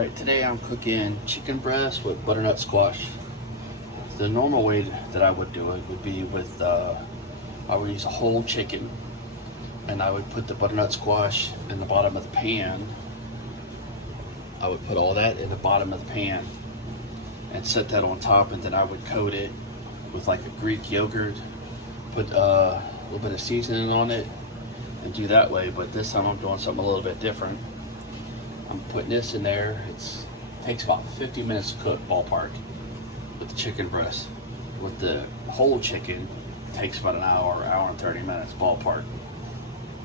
Alright, today I'm cooking chicken breast with butternut squash. The normal way that I would do it would be with, I would use a whole chicken and I would put the butternut squash in the bottom of the pan. I would put all that in the bottom of the pan and set that on top, and then I would coat it with like a Greek yogurt, put a little bit of seasoning on it and do that way. But this time I'm doing something a little bit different. I'm putting this in there. It takes about 50 minutes to cook, ballpark, with the chicken breast. With the whole chicken, it takes about an hour and 30 minutes, ballpark.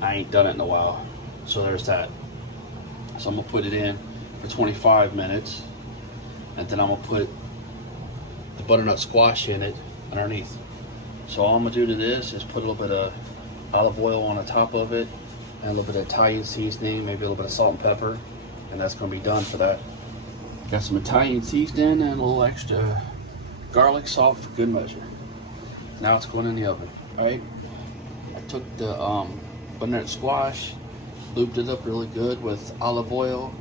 I ain't done it in a while, so there's that. So I'm gonna put it in for 25 minutes, and then I'm gonna put the butternut squash in it underneath. So all I'm gonna do to this is put a little bit of olive oil on the top of it, and a little bit of Italian seasoning, maybe a little bit of salt and pepper, and that's gonna be done for that. Got some Italian seasoning and a little extra garlic salt for good measure. Now it's going in the oven. All right, I took the butternut squash, lubed it up really good with olive oil.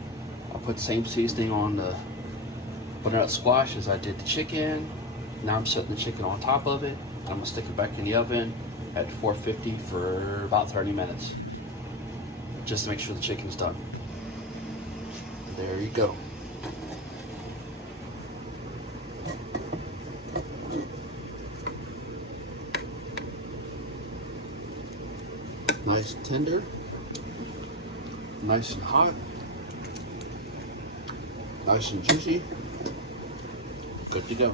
I put the same seasoning on the butternut squash as I did the chicken. Now I'm setting the chicken on top of it. I'm gonna stick it back in the oven at 450 for about 30 minutes, just to make sure the chicken's done. There you go. Nice and tender, nice and hot, nice and juicy, good to go.